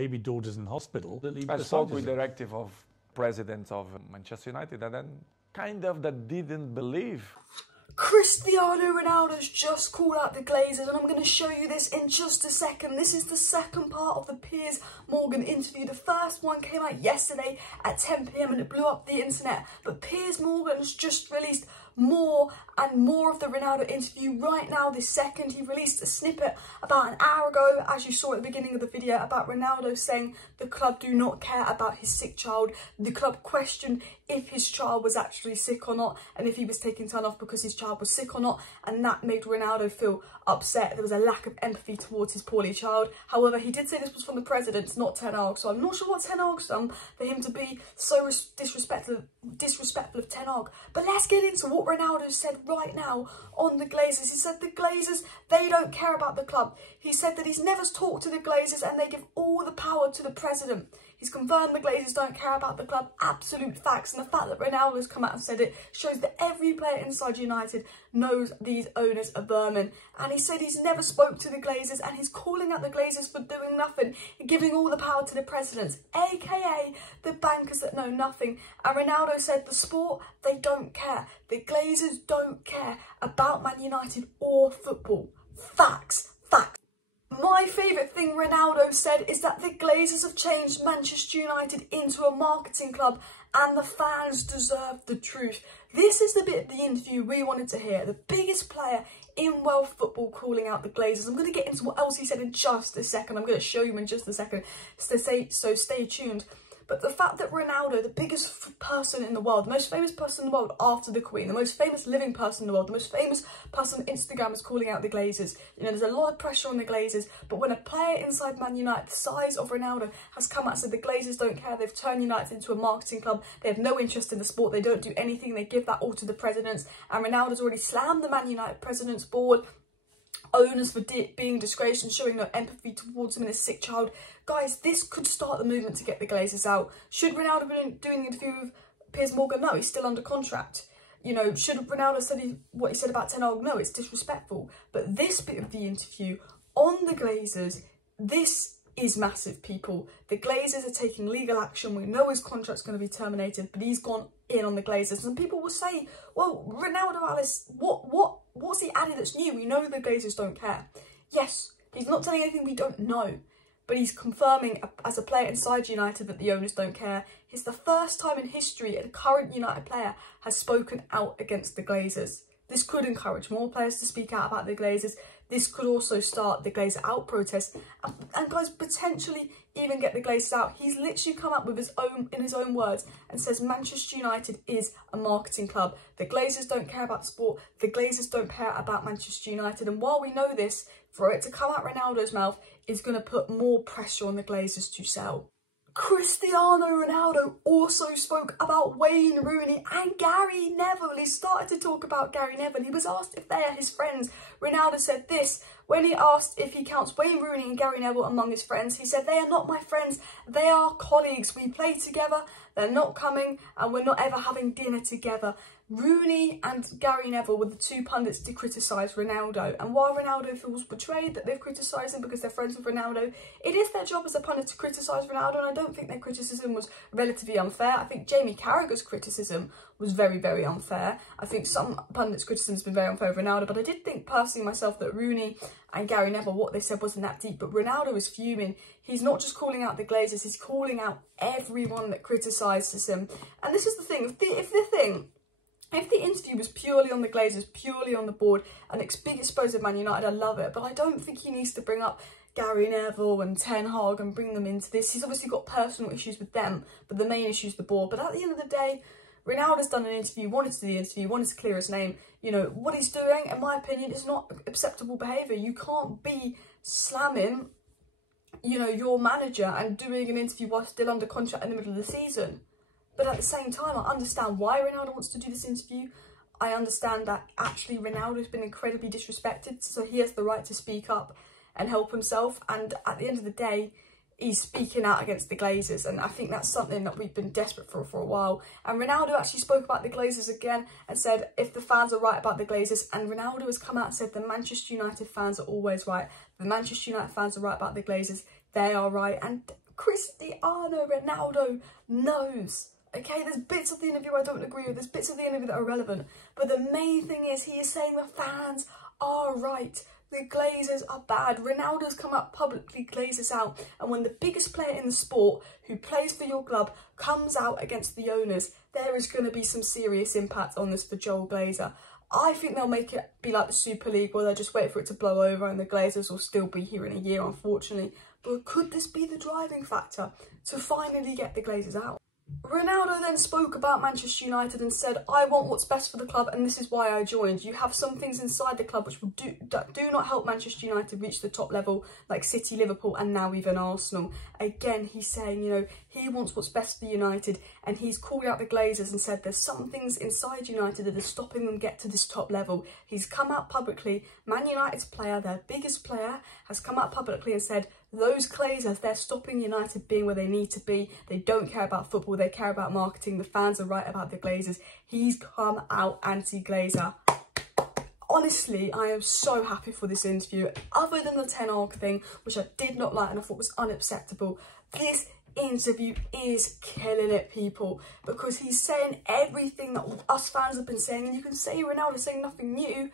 baby daughter's in hospital. I spoke with the directive of president of Manchester United, and then kind of that didn't believe. Cristiano Ronaldo's just called out the Glazers, and I'm going to show you this in just a second. This is the second part of the Piers Morgan interview. The first one came out yesterday at 10 PM and it blew up the internet. But Piers Morgan's just released more and more of the Ronaldo interview right now. This second, he released a snippet about an hour ago, as you saw at the beginning of the video, about Ronaldo saying the club do not care about his sick child. The club questioned if his child was actually sick or not, and if he was taking time off because his child was sick or not, and that made Ronaldo feel upset. There was a lack of empathy towards his poorly child. However, he did say this was from the president, not Ten Hag, so I'm not sure what Ten Hag's done for him to be so disrespectful of Ten Hag. But let's get into what Ronaldo said right now on the Glazers. He said the Glazers, they don't care about the club. He said that he's never talked to the Glazers and they give all the power to the president. He's confirmed the Glazers don't care about the club. Absolute facts. And the fact that Ronaldo's come out and said it shows that every player inside United knows these owners are vermin. And he said he's never spoke to the Glazers, and he's calling out the Glazers for doing nothing and giving all the power to the presidents, aka the bankers that know nothing. And Ronaldo said the sport, they don't care. The Glazers don't care about Man United or football. Facts. Facts. My favourite thing Ronaldo said is that the Glazers have changed Manchester United into a marketing club and the fans deserve the truth. This is the bit of the interview we wanted to hear. The biggest player in world football calling out the Glazers. I'm going to get into what else he said in just a second. I'm going to show you in just a second, so stay tuned. But the fact that Ronaldo, the biggest person in the world, the most famous person in the world after the Queen, the most famous living person in the world, the most famous person on Instagram is calling out the Glazers. You know, there's a lot of pressure on the Glazers, but when a player inside Man United, the size of Ronaldo, has come out and said the Glazers don't care, they've turned United into a marketing club, they have no interest in the sport, they don't do anything, they give that all to the presidents, and Ronaldo's already slammed the Man United president's board, owners for being disgraced and showing no empathy towards him and his sick child. Guys, this could start the movement to get the Glazers out. Should Ronaldo be doing the interview with Piers Morgan? No, he's still under contract. You know, should Ronaldo say what he said about Ten Hag? No, it's disrespectful. But this bit of the interview on the Glazers, this is massive, people. The Glazers are taking legal action. We know his contract's going to be terminated, but he's gone in on the Glazers. And people will say, well, Ronaldo, Alice, what's he added that's new? We know the Glazers don't care. Yes, he's not telling anything we don't know, but he's confirming as a player inside United that the owners don't care. It's the first time in history a current United player has spoken out against the Glazers. This could encourage more players to speak out about the Glazers. This could also start the Glazer out protest, and guys, potentially even get the Glazers out. He's literally come up with in his own words, and says Manchester United is a marketing club. The Glazers don't care about the sport. The Glazers don't care about Manchester United. And while we know this, for it to come out Ronaldo's mouth is going to put more pressure on the Glazers to sell. Cristiano Ronaldo also spoke about Wayne Rooney and Gary Neville. He started to talk about Gary Neville. He was asked if they are his friends. Ronaldo said this when he asked if he counts Wayne Rooney and Gary Neville among his friends. He said, they are not my friends, they are colleagues. We play together, they're not coming, and we're not ever having dinner together. Rooney and Gary Neville were the two pundits to criticise Ronaldo, and while Ronaldo feels betrayed that they've criticised him because they're friends with Ronaldo, it is their job as a pundit to criticise Ronaldo, and I don't think their criticism was relatively unfair. I think Jamie Carragher's criticism was very, very unfair. I think some pundits' criticism has been very unfair of Ronaldo, but I did think personally myself that Rooney and Gary Neville, what they said wasn't that deep, but Ronaldo is fuming. He's not just calling out the Glazers, he's calling out everyone that criticises him. And this is the thing, if the interview was purely on the Glazers, purely on the board, and big expose of Man United, I love it. But I don't think he needs to bring up Gary Neville and Ten Hag and bring them into this. He's obviously got personal issues with them, but the main issue is the board. But at the end of the day, Ronaldo's done an interview, wanted to do the interview, wanted to clear his name. You know, what he's doing, in my opinion, is not acceptable behaviour. You can't be slamming, you know, your manager and doing an interview while still under contract in the middle of the season. But at the same time, I understand why Ronaldo wants to do this interview. I understand that actually Ronaldo's been incredibly disrespected, so he has the right to speak up and help himself. And at the end of the day, he's speaking out against the Glazers, and I think that's something that we've been desperate for a while. And Ronaldo actually spoke about the Glazers again and said if the fans are right about the Glazers, and Ronaldo has come out and said the Manchester United fans are always right. The Manchester United fans are right about the Glazers. They are right. And Cristiano Ronaldo knows. Okay, there's bits of the interview I don't agree with, there's bits of the interview that are relevant, but the main thing is he is saying the fans are right. The Glazers are bad. Ronaldo's come out publicly, Glazers out, and when the biggest player in the sport who plays for your club comes out against the owners, there is going to be some serious impact on this for Joel Glazer. I think they'll make it be like the Super League where they'll just wait for it to blow over and the Glazers will still be here in a year, unfortunately. But could this be the driving factor to finally get the Glazers out? Ronaldo then spoke about Manchester United and said, I want what's best for the club and this is why I joined. You have some things inside the club which that do not help Manchester United reach the top level, like City, Liverpool and now even Arsenal. Again, he's saying, you know, he wants what's best for United and he's called out the Glazers and said there's some things inside United that are stopping them get to this top level. He's come out publicly, Man United's player, their biggest player, has come out publicly and said, those Glazers, they're stopping United being where they need to be. They don't care about football, they care about marketing. The fans are right about the Glazers. He's come out anti-Glazer. Honestly, I am so happy for this interview. Other than the Ten Hag thing, which I did not like and I thought was unacceptable, this interview is killing it, people, because he's saying everything that us fans have been saying, and you can say Ronaldo saying nothing new,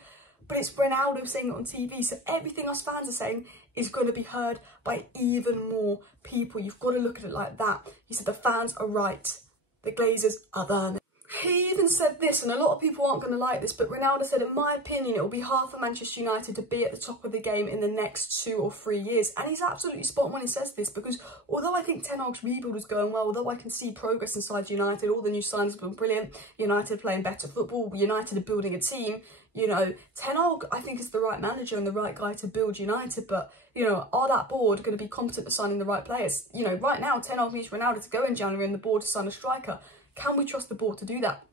but it's Ronaldo saying it on TV, so everything us fans are saying is going to be heard by even more people. You've got to look at it like that. He said the fans are right, the Glazers are vermin. He even said this, and a lot of people aren't going to like this, but Ronaldo said, in my opinion, it will be hard for Manchester United to be at the top of the game in the next 2 or 3 years. And he's absolutely spot on when he says this, because although I think Ten Hag's rebuild is going well, although I can see progress inside United, all the new signings have been brilliant, United playing better football, United are building a team, you know, Ten Hag, I think, is the right manager and the right guy to build United, but, you know, are that board going to be competent at signing the right players? You know, right now, Ten Hag needs Ronaldo to go in January and the board to sign a striker. Can we trust the board to do that?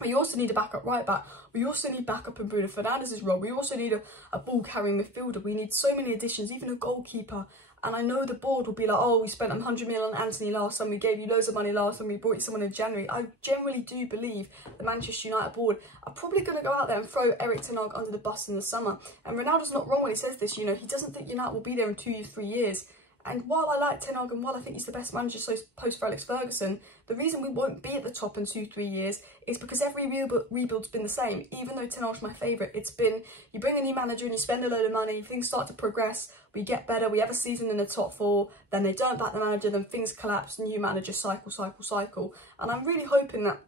We also need a backup right back. We also need backup in Rio Ferdinand's role. We also need a ball-carrying midfielder. We need so many additions, even a goalkeeper. And I know the board will be like, oh, we spent 100 million on Anthony last time, we gave you loads of money last time, we brought you someone in January. I generally do believe the Manchester United board are probably going to go out there and throw Erik ten Hag under the bus in the summer. And Ronaldo's not wrong when he says this, you know, he doesn't think United will be there in 2 or 3 years. And while I like Ten Hag and while I think he's the best manager post for Alex Ferguson, the reason we won't be at the top in 2 or 3 years is because every rebuild's been the same. Even though Ten Hag's my favourite, it's been, you bring a new manager and you spend a load of money, things start to progress, we get better, we have a season in the top 4, then they don't back the manager, then things collapse, new manager, cycle. And I'm really hoping that,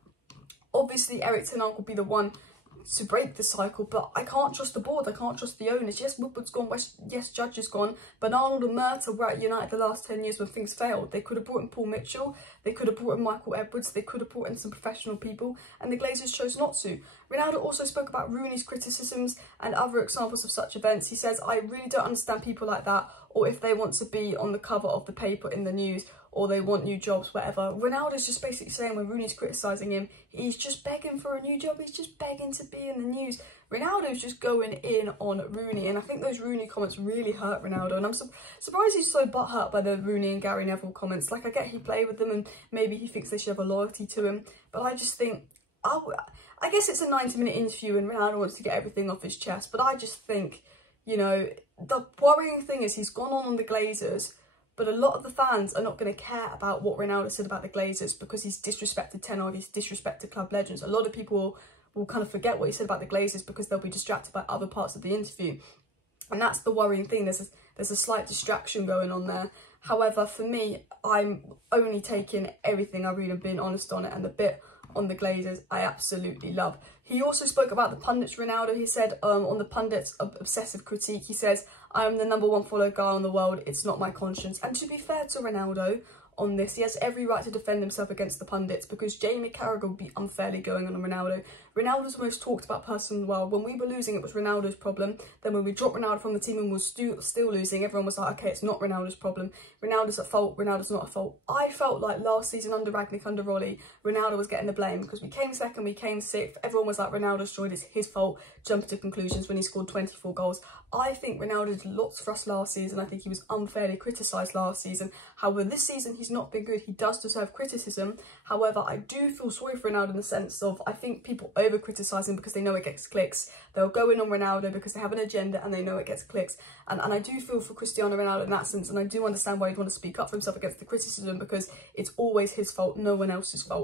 obviously, Erik ten Hag will be the one to break the cycle, but I can't trust the board, I can't trust the owners. Yes, Woodward's gone, yes, Judge is gone, but Arnold and Murta were at United the last 10 years when things failed. They could have brought in Paul Mitchell, they could have brought in Michael Edwards, they could have brought in some professional people, and the Glazers chose not to. Ronaldo also spoke about Rooney's criticisms and other examples of such events. He says, I really don't understand people like that, or if they want to be on the cover of the paper in the news, or they want new jobs, whatever. Ronaldo's just basically saying when Rooney's criticising him, he's just begging for a new job, he's just begging to be in the news. Ronaldo's just going in on Rooney, and I think those Rooney comments really hurt Ronaldo, and I'm surprised he's so butthurt by the Rooney and Gary Neville comments. Like, I get he played with them and maybe he thinks they should have a loyalty to him, but I just think, I guess it's a 90-minute interview and Ronaldo wants to get everything off his chest, but I just think, you know, the worrying thing is he's gone on the Glazers, but a lot of the fans are not going to care about what Ronaldo said about the Glazers because he's disrespected Ten Hag, he's disrespected club legends. A lot of people will kind of forget what he said about the Glazers because they'll be distracted by other parts of the interview. And that's the worrying thing, there's a slight distraction going on there. However, for me, I'm only taking everything I read and being honest on it, and the bit on the Glazers I absolutely love. He also spoke about the pundits, Ronaldo. He said on the pundits' obsessive critique, he says, I am the #1 followed guy in the world, it's not my conscience. And to be fair to Ronaldo on this, he has every right to defend himself against the pundits because Jamie Carragher would be unfairly going on Ronaldo. Ronaldo's the most talked about person in the world. When we were losing, it was Ronaldo's problem. Then when we dropped Ronaldo from the team and was still losing, everyone was like, okay, it's not Ronaldo's problem. Ronaldo's at fault, Ronaldo's not at fault. I felt like last season under Rangnick, under Rolly, Ronaldo was getting the blame because we came second, we came 6th. Everyone was like, Ronaldo's destroyed, it's his fault, jumping to conclusions when he scored 24 goals. I think Ronaldo did lots for us last season. I think he was unfairly criticised last season. However, this season he's not been good. He does deserve criticism. However, I do feel sorry for Ronaldo in the sense of I think people over criticising because they know it gets clicks. They'll go in on Ronaldo because they have an agenda and they know it gets clicks. And I do feel for Cristiano Ronaldo in that sense, and I do understand why he'd want to speak up for himself against the criticism, because it's always his fault, no one else's fault.